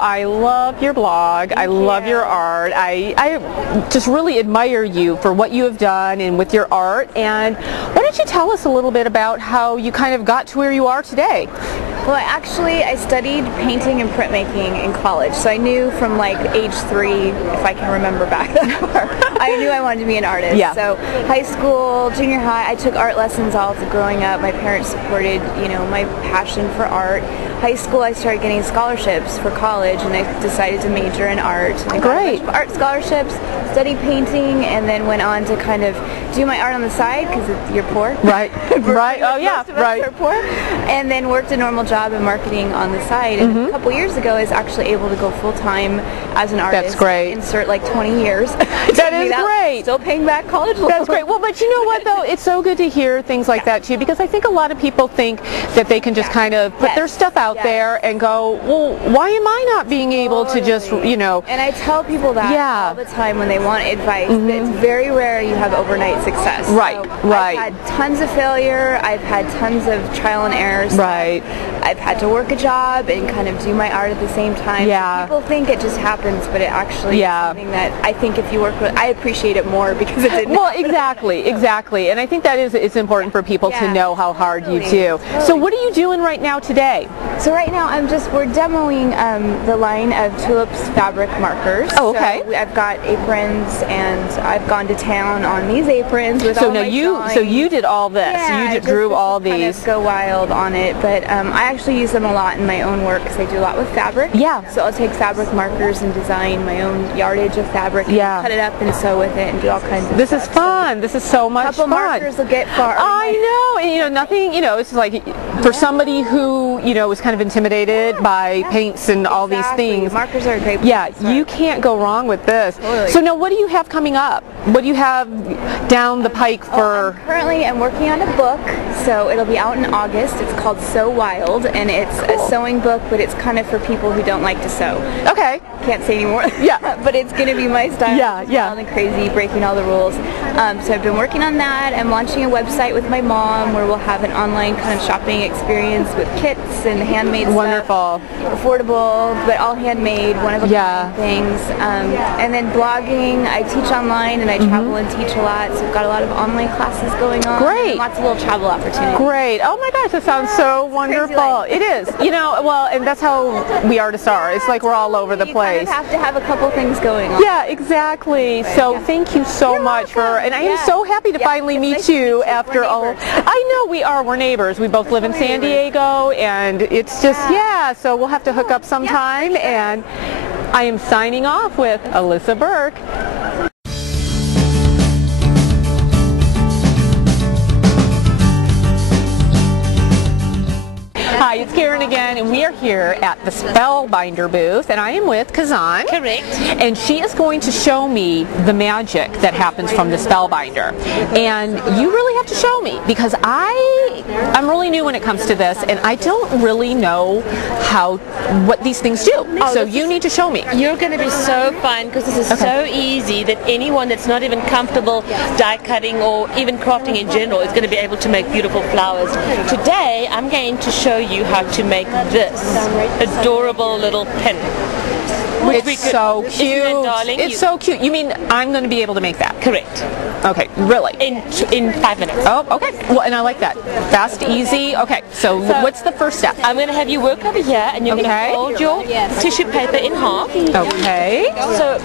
I love your blog. I love your art. I just really admire you for what you have done and with your art. And why don't you tell us a little bit about how you kind of got to where you are today? Well, actually, I studied painting and printmaking in college, so I knew from like age 3, if I can remember back that far, I knew I wanted to be an artist. Yeah. So high school, junior high, I took art lessons all through growing up. My parents supported, you know, my passion for art. High school, I started getting scholarships for college, and I decided to major in art. And I got a bunch of art scholarships, studied painting, and then went on to kind of do my art on the side because you're poor. Right. Right. Oh yeah. Most of us are poor. And then worked a normal job in marketing on the side. And a couple years ago, I was actually able to go full time as an artist. That's great. Insert like 20 years. That is great. Still paying back college loans. That's great. Well, but you know what though? It's so good to hear things like that too, because I think a lot of people think that they can just kind of put their stuff out there and go, well, why am I not being able to just, you know? And I tell people that all the time when they want advice. That it's very rare you have overnight success. Right. So I've had tons of failure. I've had tons of trial and errors. Right. I've had to work a job and kind of do my art at the same time. Yeah. So people think it just happens, but it actually is something that I think if you work with, I appreciate it more because it didn't. Well, exactly. And I think that it's important for people to know how hard you do. So what are you doing right now today? So right now we're demoing the line of Tulip's fabric markers. Oh, okay. So I've got aprons, and I've gone to town on these aprons with all my drawings. So you did all this. Yeah, you drew all these. Kind of go wild on it, but I actually use them a lot in my own work because I do a lot with fabric. Yeah. So I'll take fabric markers and design my own yardage of fabric. And cut it up and sew with it and do all kinds of stuff. This is fun. This is so much fun. A couple markers will get far. I know. And, you know, nothing. You know, it's like for somebody who was kind of intimidated by paints and all these things. Markers are a great. You can't go wrong with this. Totally. So now, what do you have coming up? What do you have down the pike for? Currently, I'm working on a book, so it'll be out in August. It's called So Wild, and it's a sewing book, but it's kind of for people who don't like to sew. Okay. Can't say anymore. Yeah. But it's going to be my style. Yeah. Wild and crazy, breaking all the rules. So I've been working on that. I'm launching a website with my mom where we'll have an online kind of shopping experience with kits and handmade Wonderful. stuff. Affordable, but all handmade, one-of-a-kind things. And then blogging. I teach online and I travel and teach a lot, so I've got a lot of online classes going on. Great. And lots of little travel opportunities. Great. Oh my gosh, that sounds so wonderful. It is. You know, well, and that's how we artists are. It's like we're all over the place. You kind of have to have a couple things going on. Yeah, exactly. So thank you so much and I am so happy to finally meet you after all. I know we are. We're neighbors. We both live in San Diego, and it's just, so we'll have to hook up sometime. And I am signing off with Alisa Burke. Hi, it's Karin again, and we are here at the Spellbinder booth, and I am with Karin. Correct. And she is going to show me the magic that happens from the Spellbinder. And you really have to show me, because I'm really new when it comes to this, and I don't really know what these things do. So you need to show me. You're going to be so fun, because this is so easy that anyone that's not even comfortable die cutting or even crafting in general is going to be able to make beautiful flowers. Today, I'm going to show you how to make this adorable little pin. It's so cute. Isn't it, darling? It's so cute. You mean I'm going to be able to make that? Correct. Okay, really? In 5 minutes. Oh, okay. Well, and I like that. Fast, easy. Okay, so what's the first step? I'm going to have you work over here, and you're going to fold your tissue paper in half. Okay. So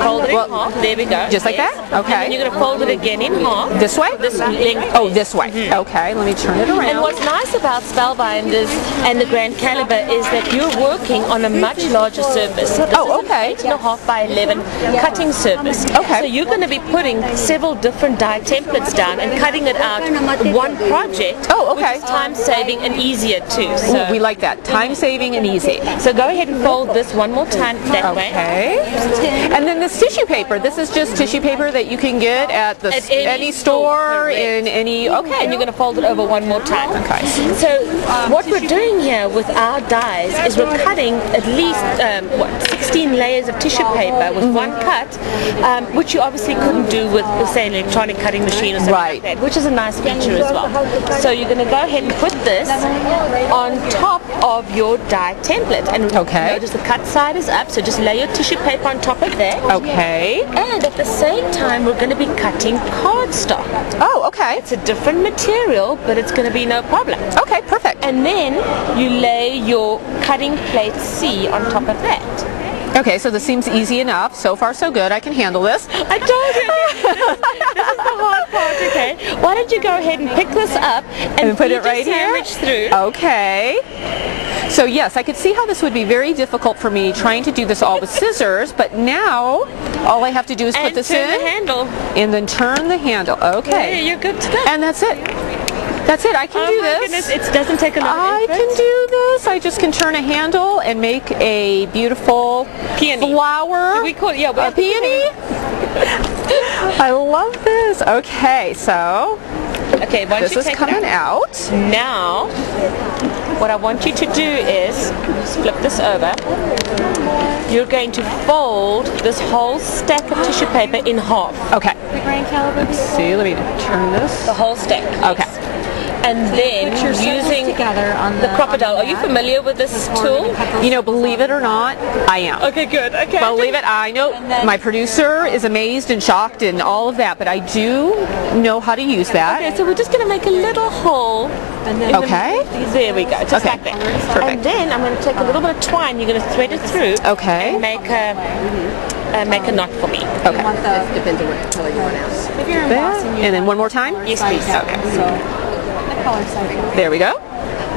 fold it in half. There we go. Just like that? Okay. And then you're going to fold it again in half. This way? This length. Oh, this way. Okay, let me turn it around. And what's nice about Spellbinders and the Grand Caliber is that you're working on a much larger surface. This is an 8.5 by 11 cutting surface. Okay. So you're going to be putting several different die templates down and cutting it out one project. Oh, okay. Which is time saving and easier too. So we like that. Time saving and easy. So go ahead and fold this one more time that way. Okay. And then this tissue paper. This is just tissue paper that you can get at any store in any. Okay. And you're going to fold it over one more time. Okay. So what we're doing here with our dies is we're cutting at least 16 layers of tissue paper with one cut, which you obviously couldn't do with, say, an electronic cutting machine or something like that, which is a nice feature as well. So you're going to go ahead and put this on top of of your die template. And notice the cut side is up, so just lay your tissue paper on top of that. Okay. And at the same time, we're going to be cutting cardstock. Oh, okay. It's a different material, but it's going to be no problem. Okay, perfect. And then you lay your cutting plate C on top of that. Okay, so this seems easy enough. So far, so good. I can handle this. I told you. This is the hard part, okay? Why don't you go ahead and pick this up and put it right here? Through. Okay. So yes, I could see how this would be very difficult for me trying to do this all with scissors, but now all I have to do is put this in. And turn the handle. And then turn the handle. Okay. Yeah, you're good to go. And that's it. That's it. I can do this. Goodness, it doesn't take a lot of effort. I can do this. I just can turn a handle and make a beautiful peony flower. We call it, yeah, a peony. I love this. Okay, so once this is coming out. Now, what I want you to do is flip this over. You're going to fold this whole stack of tissue paper in half. Okay. Let's see. Let me turn this. The whole stack. Okay. And then using the crocodile. Are you familiar with this tool? You know, believe it or not, I am. Okay, good. Okay. Believe it, I know. My producer is amazed and shocked and all of that, but I do know how to use that. Okay, so we're just going to make a little hole. Okay. There we go. Just like that. Perfect. And then I'm going to take a little bit of twine. You're going to thread it through. Okay. And make a knot for me. Okay. This depends on what color you want out. If you're embossing, and then one more time? Yes, please. Okay. So, the color side. There we go.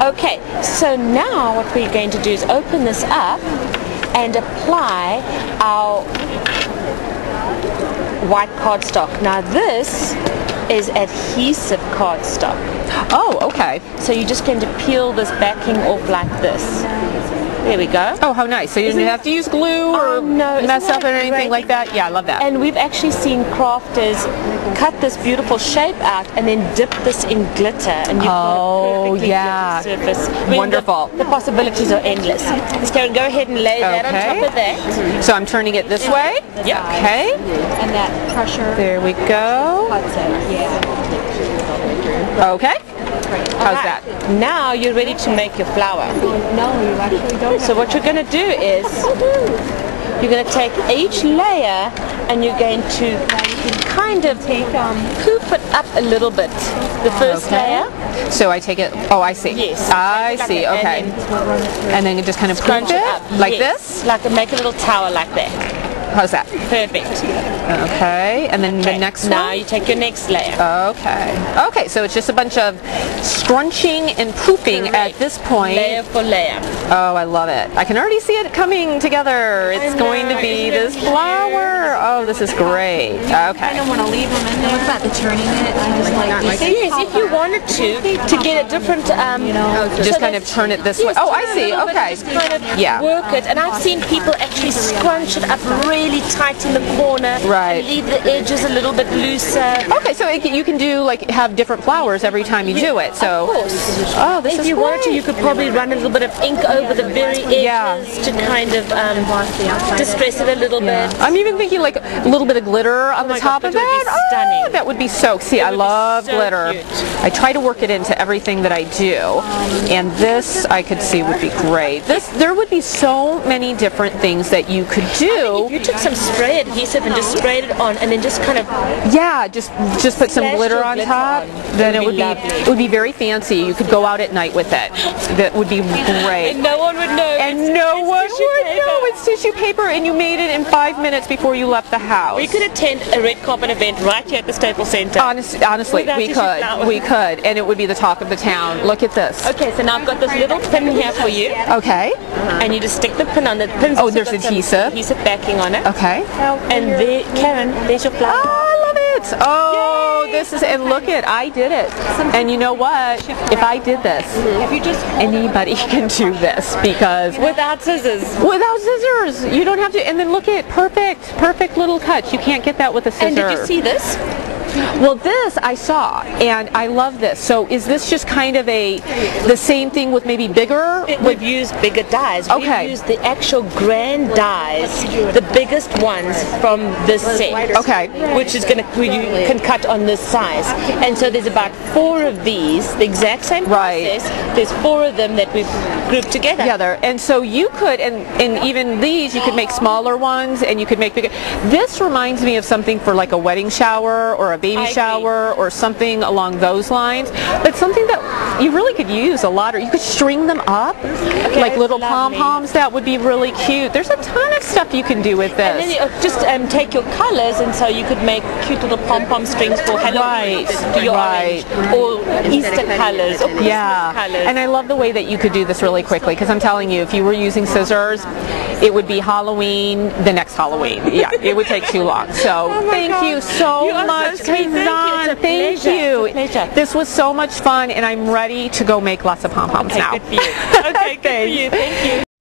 Okay, so now what we're going to do is open this up and apply our white cardstock. Now this is adhesive cardstock. Oh, okay. So you're just going to peel this backing off like this. There we go. Oh, how nice. So you didn't have to use glue or mess up or anything like that? Yeah, I love that. And we've actually seen crafters cut this beautiful shape out and then dip this in glitter. And you've got a perfectly glittery surface. Wonderful. The possibilities are endless. Ms. Karin, go ahead and lay that on top of that. So I'm turning it this way? Yeah. Okay. And that pressure. There we go. Cuts it. Yeah. Okay. How's that? Now you're ready to make your flower. No, you actually don't. So what you're going to do is you're going to take each layer and you're going to kind of poof it up a little bit. The first layer. So I take it, oh, I see. Yes. I see, okay. And then you just kind of Scrunch poof it it up. like Yes. this? Like make a little tower like that. How's that? Perfect. Okay, and then the next now one? you take your next layer. Okay. Okay, so it's just a bunch of scrunching and poofing at this point. Layer for layer. Oh, I love it. I can already see it coming together. It's going to be this flower. Oh, this is great. Okay. I don't want to leave them in there. What about the turning it? Yes, if you wanted to get a different, just kind of turn it this way. Oh, I see. Okay. Just kind of work it. And I've seen people actually scrunch it up really tight in the corner. Right. And leave the edges a little bit looser. Okay, so you can do have different flowers every time you do it. So. Of course. Oh, this if is you great. wanted to, you could probably run a little bit of ink over the very edges to kind of distress it a little bit. I'm even thinking like a little bit of glitter on the top of that would it. be stunning. Oh, that would be so. See, I love so glitter. cute. I try to work it into everything that I do, and this I could see would be great. There would be so many different things that you could do. If you took some spray adhesive and just sprayed it on, and then just kind of just put some Splash glitter your on glitter top. on. Then It would be lovely. it would be very fancy. You could go out at night with it. That would be great. and no one would know. And no one would know it's tissue paper, and you made it in 5 minutes before you left the house. We could attend a red carpet event right here at the Staples Center. Honestly, Without we tissue could. flower. We could, and it would be the talk of the town. Look at this. Okay, so now I've got this little pin here for you, Okay. and you just stick the pin on the pin. Oh, there's adhesive. Adhesive backing on it. Okay. And there, Karin, there's your flower. Oh, I love it. Oh, this is, and look it, I did it. And you know what? If I did this, anybody can do this because Without scissors. without scissors, you don't have to. And then look at perfect little cuts. You can't get that with a scissor. And did you see this? Well, this I saw, and I love this. So is this just kind of the same thing with maybe bigger? We've used bigger dies. Okay. We've used the actual grand dies, the biggest ones from this set. Okay. Which is you can cut on this size. And so there's about 4 of these, the exact same process. There's 4 of them that we've grouped together. And so you could, and even these, you could make smaller ones, and you could make bigger. This reminds me of something for like a wedding shower or a baby shower or something along those lines, but something that you really could use a lot, or you could string them up like little pom-poms. That would be really cute. There's a ton of stuff you can do with this. And then you just take your colors, and so you could make cute little pom-pom strings for Halloween, for your orange, or Easter colors, or Christmas colors. And I love the way that you could do this really quickly, because I'm telling you, if you were using scissors, it would be Halloween the next Halloween. Yeah, it would take too long. So thank you so much, Karin. Thank you. This was so much fun, and I'm ready to go make lots of pom-poms now. Good for you. Okay, good for you. Thank you.